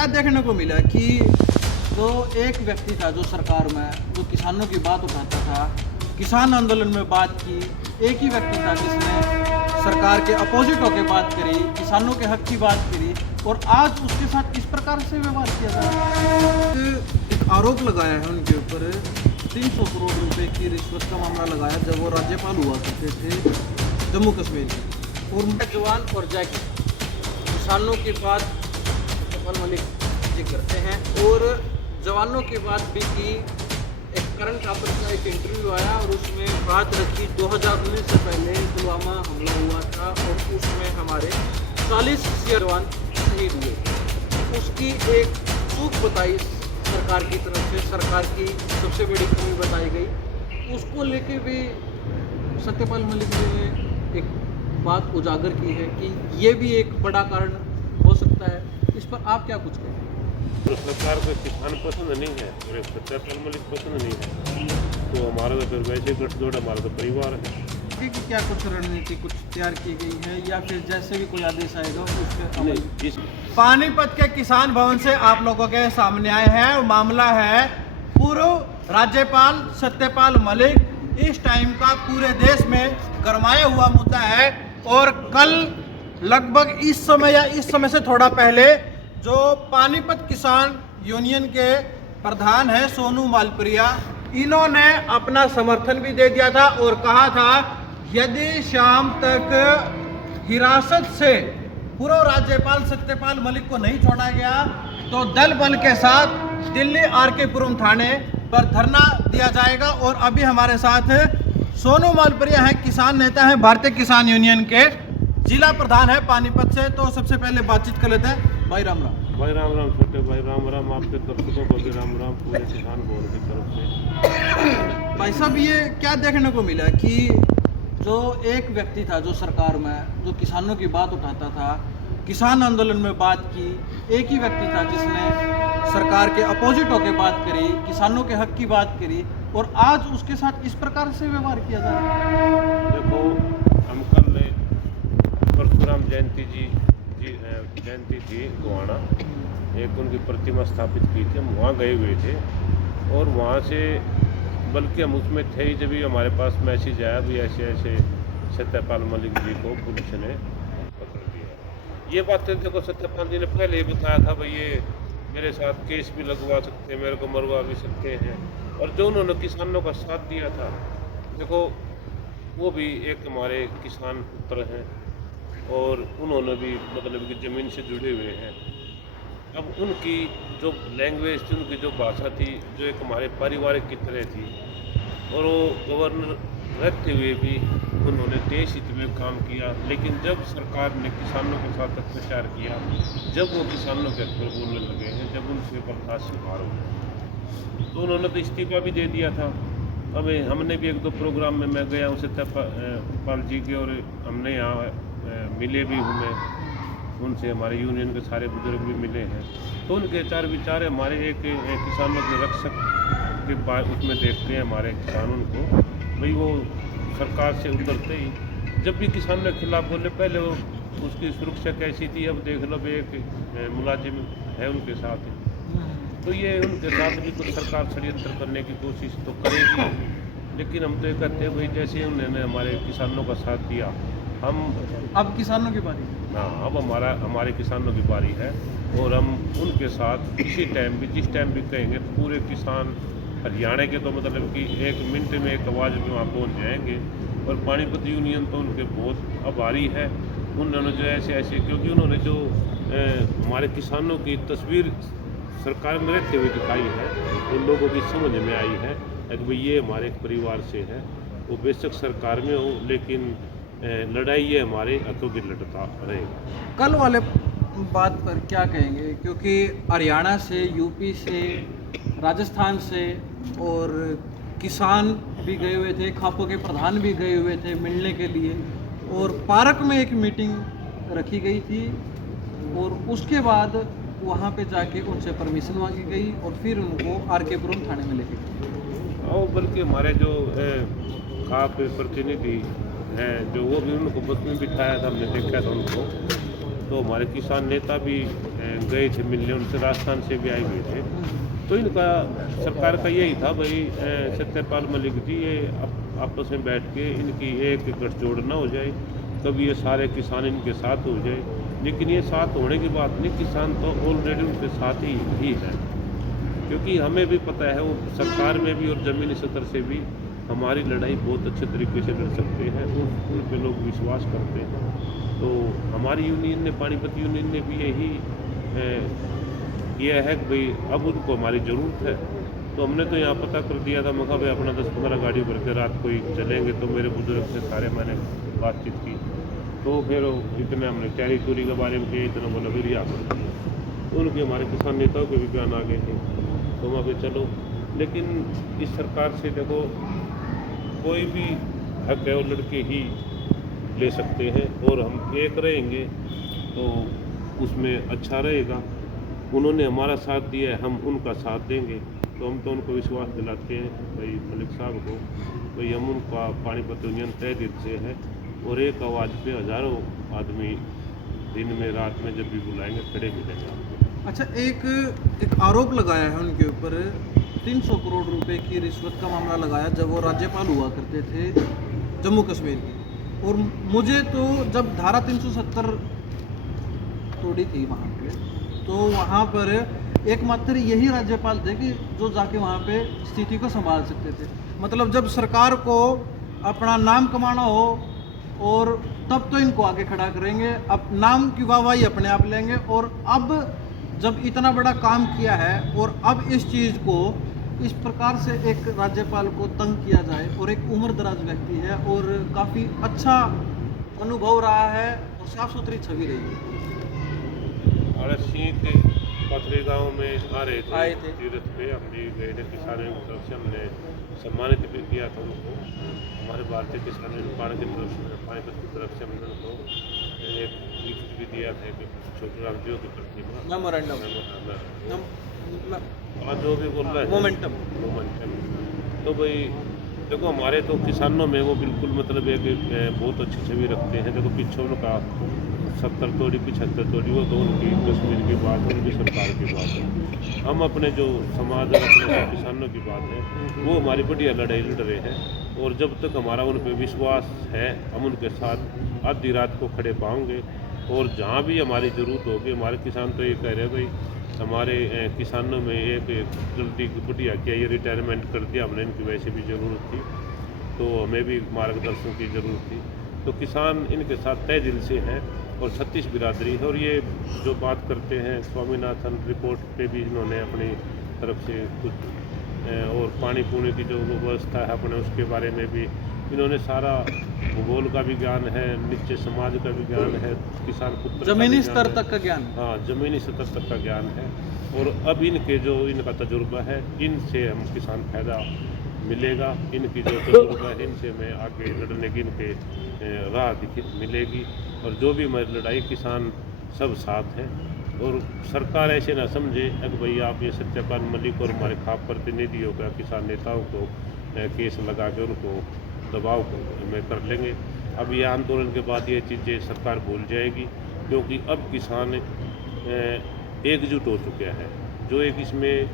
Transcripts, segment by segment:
क्या देखने को मिला कि जो एक व्यक्ति था जो सरकार में जो किसानों की बात उठाता था, किसान आंदोलन में बात की, एक ही व्यक्ति था जिसने सरकार के अपोजिट होकर बात करी, किसानों के हक की बात करी, और आज उसके साथ इस प्रकार से व्यवहार किया जा रहा है। एक आरोप लगाया है उनके ऊपर 300 करोड़ रुपए की रिश्वत का मामला लगाया जब वो राज्यपाल हुआ करते थे जम्मू कश्मीर में। और जवान और जैकेट किसानों की बात सत्यपाल मलिक जी करते हैं, और जवानों की बात भी की। एक करंट अफेयर का एक इंटरव्यू आया और उसमें बात रखी 2019 से पहले पुलवामा हमला हुआ था और उसमें हमारे 40 जवान शहीद हुए। उसकी एक चूक बताई सरकार की तरफ से, सरकार की सबसे बड़ी कमी बताई गई। उसको लेके भी सत्यपाल मलिक जी ने एक बात उजागर की है कि ये भी एक बड़ा कारण हो सकता है। इस पर आप क्या कुछ कहें? तो सरकार को किसान पसंद नहीं है और सत्यपाल मलिक पसंद नहीं है, तो हमारा तो फिर वैसे गठजोड़ हमारा तो परिवार है। कि क्या कुछ रणनीति कुछ तैयार की गई है या फिर जैसे भी कोई आदेश आएगा उसके अमल? पानीपत के किसान भवन से आप लोगों के सामने आए हैं और मामला है पूर्व राज्यपाल सत्यपाल मलिक। इस टाइम का पूरे देश में गरमाया हुआ मुद्दा है, और कल लगभग इस समय या इस समय से थोड़ा पहले जो पानीपत किसान यूनियन के प्रधान हैं सोनू मालप्रिया, इन्होंने अपना समर्थन भी दे दिया था और कहा था यदि शाम तक हिरासत से पूर्व राज्यपाल सत्यपाल मलिक को नहीं छोड़ा गया तो दल बल के साथ दिल्ली आरके पुरम थाने पर धरना दिया जाएगा। और अभी हमारे साथ सोनू मालप्रिया हैं, किसान नेता हैं, भारतीय किसान यूनियन के जिला प्रधान है पानीपत से। तो सबसे पहले बातचीत कर लेते हैं। भाई राम राम। भाई राम राम छोटे भाई, राम राम आपके दर्शकों को भी राम राम, पूरे किसान भवन की तरफ से। भाई साहब, ये क्या देखने को मिला कि जो एक व्यक्ति था जो सरकार में जो किसानों की बात उठाता था, किसान आंदोलन में बात की, एक ही व्यक्ति था जिसने सरकार के अपोजिट होकर बात करी, किसानों के हक की बात करी, और आज उसके साथ इस प्रकार से व्यवहार किया जा रहा है। देखो, हम कल परशुराम जयंती थी गोहाना, एक उनकी प्रतिमा स्थापित की थी, हम वहाँ गए हुए थे और वहाँ से बल्कि हम उसमें थे ही जब हमारे पास मैसेज आया भी ऐसे ऐसे सत्यपाल मलिक जी को पुलिस ने पकड़ लिया। ये बात देखो सत्यपाल जी ने पहले ही बताया था भाई ये मेरे साथ केस भी लगवा सकते हैं, मेरे को मरवा भी सकते हैं, और जो उन्होंने किसानों का साथ दिया था, देखो वो भी एक हमारे किसान पुत्र हैं और उन्होंने भी मतलब कि ज़मीन से जुड़े हुए हैं। अब उनकी जो लैंग्वेज थी, उनकी जो भाषा थी, जो एक हमारे पारिवारिक की तरह थी, और वो गवर्नर रहते हुए भी उन्होंने देश हित में काम किया। लेकिन जब सरकार ने किसानों के साथ अत्याचार किया, जब वो किसानों के हक पर बोलने लगे हैं, जब उनसे बर्दाश्त शिकार हो, तो उन्होंने तो इस्तीफा भी दे दिया था। अब हमने भी एक दो प्रोग्राम में मैं गया हूँ सत्यपाल जी के, और हमने यहाँ मिले भी हूँ मैं उनसे, हमारे यूनियन के सारे बुजुर्ग भी मिले हैं, तो उनके चार विचार हमारे एक किसानों के रक्षक के बाद उसमें देखते हैं हमारे किसान उनको भाई वो सरकार से उतरते ही जब भी किसानों के खिलाफ बोले, पहले वो उसकी सुरक्षा कैसी थी, अब देख लो भी एक मुलाजिम है उनके साथ, तो ये उनके साथ भी कुछ सरकार षड्यंत्र करने की कोशिश तो करेगी। लेकिन हम तो ये कहते हैं भाई जैसे उन्होंने हमारे किसानों का साथ दिया, हम अब किसानों की बारी। हाँ, अब हमारे किसानों की बारी है, और हम उनके साथ किसी टाइम भी जिस टाइम भी कहेंगे तो पूरे किसान हरियाणा के तो मतलब कि 1 मिनट में एक आवाज़ में वहाँ पहुँच जाएंगे। और पानीपत यूनियन तो उनके बहुत आभारी है, उन्होंने जो ऐसे क्योंकि उन्होंने जो हमारे किसानों की तस्वीर सरकार में रहते हुए दिखाई है, उन लोगों की समझ में आई है कि भाई ये हमारे एक परिवार से है। वो बेशक सरकार में हो, लेकिन लड़ाई ये हमारे हकों की लड़ता रहेगा। कल वाले बात पर क्या कहेंगे, क्योंकि हरियाणा से, यूपी से, राजस्थान से और किसान भी गए हुए थे, खापों के प्रधान भी गए हुए थे मिलने के लिए, और पार्क में एक मीटिंग रखी गई थी, और उसके बाद वहाँ पे जाके उनसे परमिशन मांगी गई और फिर उनको आरके पुरम थाने में लेके गए। और बल्कि हमारे जो खाप प्रतिनिधि हैं, जो वो भी उनको बस में बिठाया था, हमने देखा था उनको, तो हमारे किसान नेता भी गए थे मिलने, उनसे राजस्थान से भी आए हुए थे। तो इनका सरकार का यही था भाई, सत्यपाल मलिक जी ये आपस में बैठ के इनकी एक गठजोड़ ना हो जाए, कभी ये सारे किसान इनके साथ हो जाए। लेकिन ये साथ होने की बात नहीं, किसान तो ऑलरेडी उनके साथ ही है, क्योंकि हमें भी पता है वो सरकार में भी और ज़मीनी स्तर से भी हमारी लड़ाई बहुत अच्छे तरीके से लड़ सकते हैं, उन पे लोग विश्वास करते हैं। तो हमारी यूनियन ने, पानीपत यूनियन ने भी यही किया है कि भाई अब उनको हमारी ज़रूरत है। तो हमने तो यहाँ पता कर दिया था, मखा भाई अपना 10-15 गाड़ी भर के रात को ही चलेंगे। तो मेरे बुजुर्ग से सारे मैंने बातचीत की, तो फिर इतने हमने तैयारी चोरी के बारे में किया, इतना बोला फिर यहाँ पर उनके हमारे किसान नेताओं के भी बयान आ गए थे। तो वहाँ पे चलो, लेकिन इस सरकार से देखो कोई भी हक है वो लड़के ही ले सकते हैं, और हम एक रहेंगे तो उसमें अच्छा रहेगा। उन्होंने हमारा साथ दिया है, हम उनका साथ देंगे। तो हम तो उनको विश्वास दिलाते हैं भाई मलिक साहब को, भाई हम उनका पानीपत यूनियन तय दिल से है, और एक आवाज़ पे हज़ारों आदमी दिन में रात में जब भी बुलाएंगे खड़े मिलेंगे आपको। अच्छा, एक आरोप लगाया है उनके ऊपर, 300 करोड़ रुपए की रिश्वत का मामला लगाया जब वो राज्यपाल हुआ करते थे जम्मू कश्मीर की। और मुझे तो जब धारा 370 तोड़ी थी वहाँ पे, तो वहाँ पर एकमात्र यही राज्यपाल थे कि जो जाके वहाँ पे स्थिति को संभाल सकते थे। मतलब जब सरकार को अपना नाम कमाना हो और तब तो इनको आगे खड़ा करेंगे, अब नाम की वाहवाही अपने आप लेंगे। और अब जब इतना बड़ा काम किया है और अब इस चीज़ को इस प्रकार से एक राज्यपाल को तंग किया जाए, और एक उम्र दराज व्यक्ति है और काफ़ी अच्छा अनुभव रहा है और साफ सुथरी छवि रही है। सिंह के पथरी गाँव में आए थे तीर्थ पे, हम भी गए थे। किसानों की तरफ से हमने सम्मानित भी किया था उनको, हमारे भारतीय किसान यूनियन की तरफ से, पानीपत की तरफ से हमने उनको एक गिफ्ट भी दिया था, छोटे राम जी की प्रतिमा, मेमोरेंडम, जो भी बोल रहा है मोमेंटम। तो भाई देखो हमारे तो किसानों में वो बिल्कुल मतलब एक बहुत अच्छी छवि रखते हैं। देखो पीछे उनका 70 तोड़ी 75 तोड़ी, वो तो उनकी कश्मीर की बात है, उनकी सरकार की बात है। हम अपने जो समाज और अपने जो किसानों की बात है, वो हमारी बढ़िया लड़ाई लड़ रहे हैं। और जब तक हमारा उन पर विश्वास है, हम उनके साथ आधी रात को खड़े पाएंगे। और जहाँ भी हमारी ज़रूरत होगी, हमारे किसान तो ये कह रहे हैं भाई हमारे किसानों में एक जल्दी बढ़िया किया, ये रिटायरमेंट कर दिया हमने, इनकी वैसे भी ज़रूरत थी, तो हमें भी मार्गदर्शन की ज़रूरत थी। तो किसान इनके साथ तय दिल से हैं, और 36 बिरादरी है। और ये जो बात करते हैं स्वामीनाथन रिपोर्ट पे भी इन्होंने अपनी तरफ से कुछ, और पानी पूने की जो व्यवस्था है अपने, उसके बारे में भी इन्होंने सारा भूगोल का भी ज्ञान है, निश्चय समाज का भी ज्ञान है, किसान पुत्र जमीनी स्तर तक का ज्ञान। हाँ, ज़मीनी स्तर तक का ज्ञान है। और अब इनका तजुर्बा है, इनसे हम किसान फायदा मिलेगा। इनकी जो तजुर्बा है, इनसे मैं आगे लड़ने की इनके राह मिलेगी। और जो भी हमारी लड़ाई, किसान सब साथ हैं। और सरकार ऐसे ना समझे कि भाई आप ये सत्यपाल मलिक और हमारे खाप प्रतिनिधियों का, किसान नेताओं को केस लगा के उनको दबाव में कर लेंगे। अब ये आंदोलन के बाद ये चीज़ें सरकार भूल जाएगी, क्योंकि अब किसान एकजुट हो चुके हैं। जो एक इसमें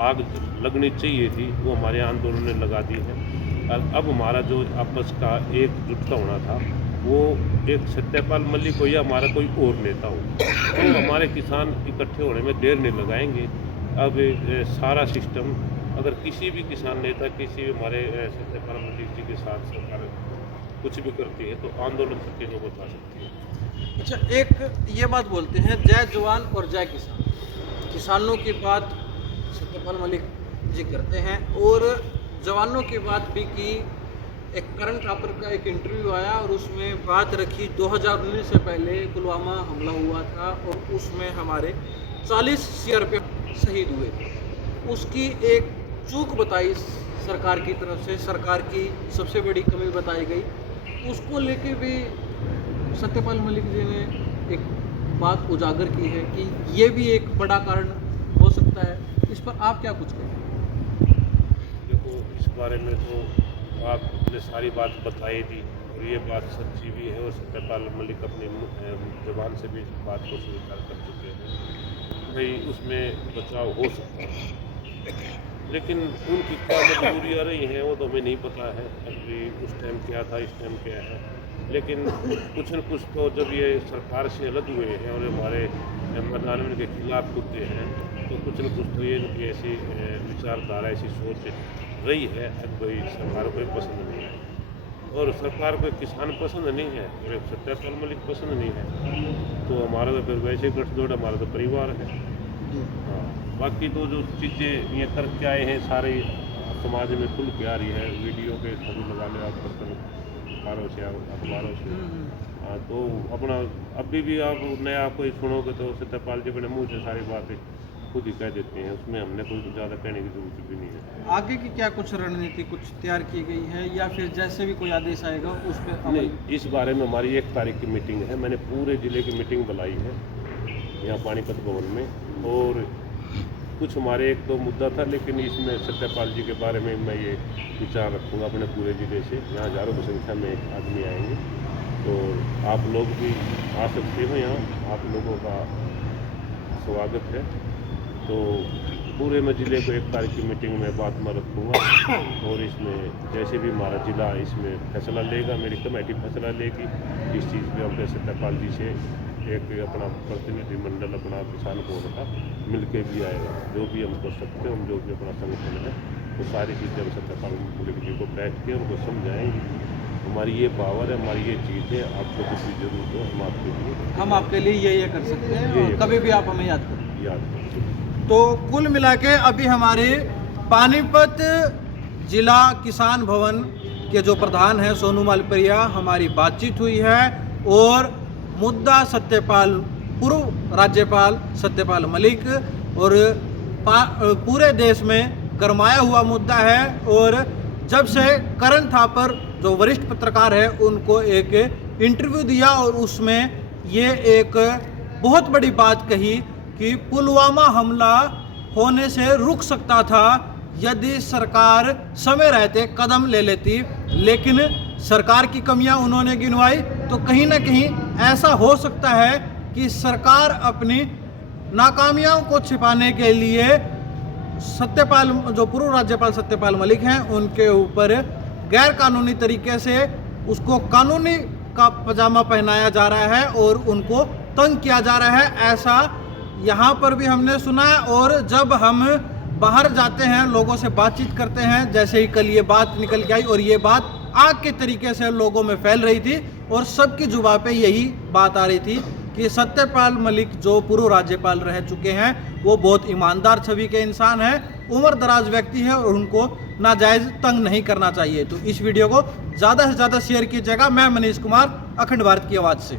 आग लगनी चाहिए थी, वो हमारे आंदोलन ने लगा दी है। और अब हमारा जो आपस का एकजुटता होना था, वो एक सत्यपाल मलिक हो या हमारा कोई और नेता हो, तो हमारे किसान इकट्ठे होने में देर नहीं लगाएंगे। अब सारा सिस्टम, अगर किसी भी किसान नेता, किसी भी हमारे सत्यपाल मलिक जी के साथ सरकार कुछ भी करती है, तो आंदोलन तक के लोग उठा सकती है। अच्छा, एक ये बात बोलते हैं, जय जवान और जय किसान। किसानों की बात सत्यपाल मलिक जी करते हैं, और जवानों की बात भी की। एक करंट अफेयर का एक इंटरव्यू आया और उसमें बात रखी 2019 से पहले पुलवामा हमला हुआ था, और उसमें हमारे 40 सीआरपीएफ शहीद हुए थे। उसकी एक चूक बताई सरकार की तरफ से, सरकार की सबसे बड़ी कमी बताई गई। उसको लेके भी सत्यपाल मलिक जी ने एक बात उजागर की है कि ये भी एक बड़ा कारण हो सकता है। इस पर आप क्या कुछ कहें? देखो, इस बारे में तो आपने सारी बात बताई दी, और ये बात सच्ची भी है और सत्यपाल मलिक अपनी जबान से भी इस बात को स्वीकार कर चुके हैं भाई उसमें बचाव हो सकता है, लेकिन उनकी क्या मजबूरियाँ रही हैं वो तो हमें नहीं पता है अभी उस टाइम क्या था इस टाइम क्या है। लेकिन कुछ न कुछ तो जब ये सरकार से अलग हुए हैं और हमारे प्रधानमंत्री के खिलाफ होते हैं तो कुछ न कुछ तो ये इनकी ऐसी विचारधारा ऐसी सोच रही है भाई सरकार को पसंद नहीं है और सरकार को किसान पसंद नहीं है और सत्यपाल मलिक पसंद नहीं है तो हमारा तो फिर वैसे गठजोड़ हमारा तो परिवार है। हाँ, बाकी तो जो चीज़ें ये करके आए हैं सारे समाज में खुल के आ रही है वीडियो के सभी लगा ले आप अखबारों से हाँ तो अपना अभी भी आप नया कोई सुनोगे तो सत्यपाल जी अपने मुँह से सारी बातें खुद ही कह देते हैं, उसमें हमने कोई ज़्यादा कहने की जरूरत भी नहीं है। आगे की क्या कुछ रणनीति कुछ तैयार की गई है या फिर जैसे भी कोई आदेश आएगा उस पर नहीं, इस बारे में हमारी 1 तारीख की मीटिंग है, मैंने पूरे ज़िले की मीटिंग बुलाई है यहाँ पानीपत भवन में और कुछ हमारे 1-2 मुद्दा था लेकिन इसमें सत्यपाल जी के बारे में मैं ये विचार रखूँगा अपने पूरे ज़िले से। यहाँ हज़ारों की संख्या में आदमी आएंगे तो आप लोग भी आ सकते हो, यहाँ आप लोगों का स्वागत है। तो पूरे मैं ज़िले को 1 तारीख की मीटिंग में बात मैं रखूँगा और इसमें जैसे भी हमारा ज़िला इसमें फैसला लेगा, मेरी कमेटी फैसला लेगी इस चीज़ पे अपने सत्यपाल जी से एक अपना प्रतिनिधिमंडल अपना किसान कोल का मिल के भी आएगा, जो भी हम कर सकते हैं हम जो भी अपना संगठन है वो सारी चीज़ें हम सत्यपाल मलिक जी को बैठ के उनको समझाएंगे हमारी ये पावर है, हमारी ये चीज़ है, आपको कुछ भी जरूरत हो हम आपके लिए ये कर सकते हैं और कभी भी आप हमें याद करें। तो कुल मिला के अभी हमारे पानीपत जिला किसान भवन के जो प्रधान हैं सोनू मालपेरिया हमारी बातचीत हुई है और मुद्दा सत्यपाल पूर्व राज्यपाल सत्यपाल मलिक और पूरे देश में गरमाया हुआ मुद्दा है और जब से करण थापर जो वरिष्ठ पत्रकार है उनको एक इंटरव्यू दिया और उसमें ये एक बहुत बड़ी बात कही कि पुलवामा हमला होने से रुक सकता था यदि सरकार समय रहते कदम ले लेती, लेकिन सरकार की कमियां उन्होंने गिनवाई। तो कहीं ना कहीं ऐसा हो सकता है कि सरकार अपनी नाकामियों को छिपाने के लिए सत्यपाल जो पूर्व राज्यपाल सत्यपाल मलिक हैं उनके ऊपर गैर कानूनी तरीके से उसको कानूनी का पजामा पहनाया जा रहा है और उनको तंग किया जा रहा है, ऐसा यहाँ पर भी हमने सुना। और जब हम बाहर जाते हैं लोगों से बातचीत करते हैं, जैसे ही कल ये बात निकल के आई और ये बात आग के तरीके से लोगों में फैल रही थी और सबकी जुबान पे यही बात आ रही थी कि सत्यपाल मलिक जो पूर्व राज्यपाल रह चुके हैं वो बहुत ईमानदार छवि के इंसान हैं, उम्र दराज व्यक्ति है और उनको नाजायज़ तंग नहीं करना चाहिए। तो इस वीडियो को ज़्यादा से ज़्यादा शेयर कीजिएगा। मैं मनीष कुमार, अखंड भारत की आवाज़ से।